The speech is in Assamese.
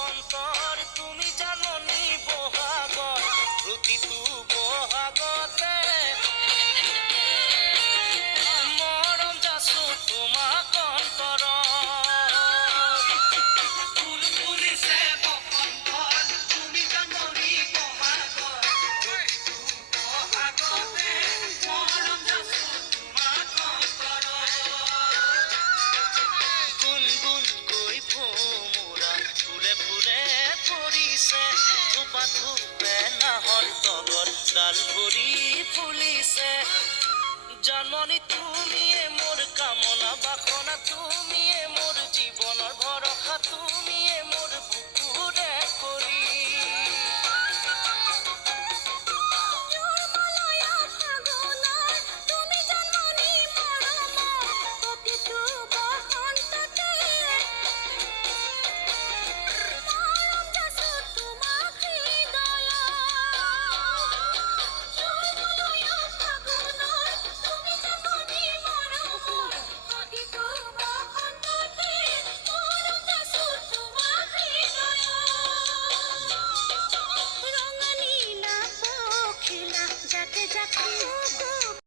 অন্তৰ তুমি জাননী বহাগত প্ৰতিটো বহাগতে মৰম যাচো তোমাক অন্তৰত ফুল ফুলিছে বসন্তত তুমি জাননী বহাগত প্ৰতিটো বহাগতে মৰম যাচো তোমাক অন্তৰত গুণ গুণকৈ ভোমোৰা ফুলে ফুলে পৰিছে থোপা থোপে নাহৰ তগৰ ডাল ভৰি ফুলিছে জন্মনি